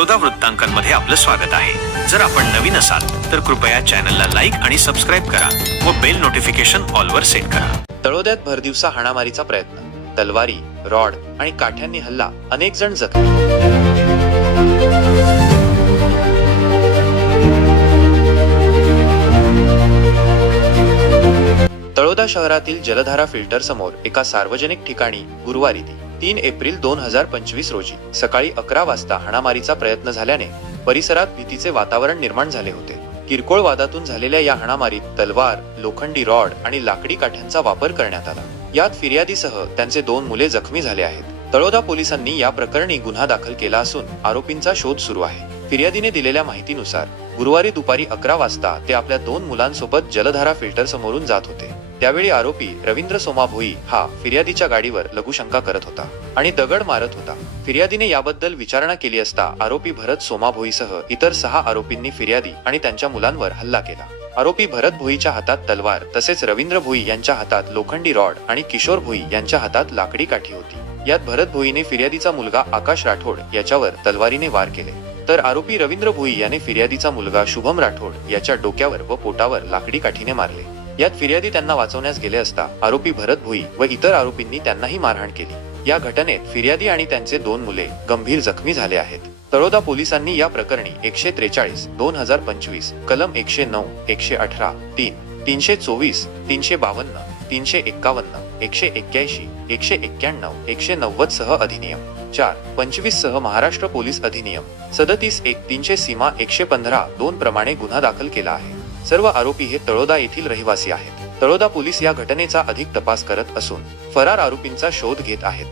बडोदा वृत्तांकनमध्ये आपलं स्वागत आहे. जर आपण नवीन असाल तर कृपया चॅनलला लाईक आणि सबस्क्राईब करा व बेल नोटिफिकेशन ऑलवर सेट करा. तळोद्यात भरदिवसा हाणामारीचा प्रयत्न. तलवारी रॉड आणि काठ्यांनी हल्ला अनेक जण जखमी. तळोदा शहरातील जलधारा फिल्टर समोर एका सार्वजनिक ठिकाणी गुरुवारी तीन एप्रिल दोन हजार पंचवीस रोजी सकाळी अकरा वाजता हाणामारीचा प्रयत्न झाल्याने परिसरात भीतीचे वातावरण निर्माण झाले होते. किरकोळ वादातून झालेल्या या हाणामारीत तलवार लोखंडी रॉड आणि लाकडी काठ्यांचा वापर करण्यात आला. यात फिर्यादीसह त्यांचे दोन मुले जखमी झाले आहेत. तळोदा पोलिसांनी या प्रकरणी गुन्हा दाखल केला असून आरोपींचा शोध सुरू आहे. फिर्यादीने दिलेल्या माहितीनुसार गुरुवारी दुपारी अकरा वाजता ते आपल्या दोन मुलांसोबत जलधारा फिल्टर समोरून जात होते. त्यावेळी आरोपी रवींद्र सोमा भोई हा फिर्यादीच्या गाडीवर लघुशंका करत होता आणि दगड मारत होता. फिर्यादीने याबद्दल विचारणा केली असता आरोपी भरत सोमा भोईसह इतर सहा आरोपींनी फिर्यादी आणि त्यांच्या मुलांवर हल्ला केला. आरोपी भरत भोईच्या हातात तलवार तसेच रवींद्र भोई यांच्या हातात लोखंडी रॉड आणि किशोर भोई यांच्या हातात लाकडी काठी होती. यात भरत भोईने फिर्यादीचा मुलगा आकाश राठोड याच्यावर तलवारीने वार केले. तर आरोपी रवींद्र भोई याने फिर्यादीचा मुलगा शुभम राठोड याच्या डोक्यावर व पोटावर लाकडी काठीने मारले. यात फिर्यादी त्यांना वाचवण्यास गेले असता आरोपी भरत भोई व इतर आरोपींनी त्यांनाही मारहाण केली. या घटनेत फिर्यादी आणि त्यांचे दोन मुले गंभीर जखमी झाले आहेत. तळोदा पोलिसांनी या प्रकरणी एकशे त्रेचाळीस दोन हजार पंचवीस कलम एकशे नऊ एकशे अठरा तीन तीनशे चोवीस तीनशे बावन्न तीनशे एक्कावन्न एकशे एक्क्याऐंशी एकशे एक्क्याण्णव एकशे नव्वद सह अधिनियम. चार पंचवीस सह महाराष्ट्र पोलीस अधिनियम. सदतीस एक तीनशे सीमा एकशे पंधरा दोन प्रमाणे गुन्हा दाखल केला आहे. सर्व आरोपी हे तळोदा येथील रहिवासी आहेत. तळोदा पोलीस या घटनेचा अधिक तपास करत असून फरार आरोपींचा शोध घेत आहेत.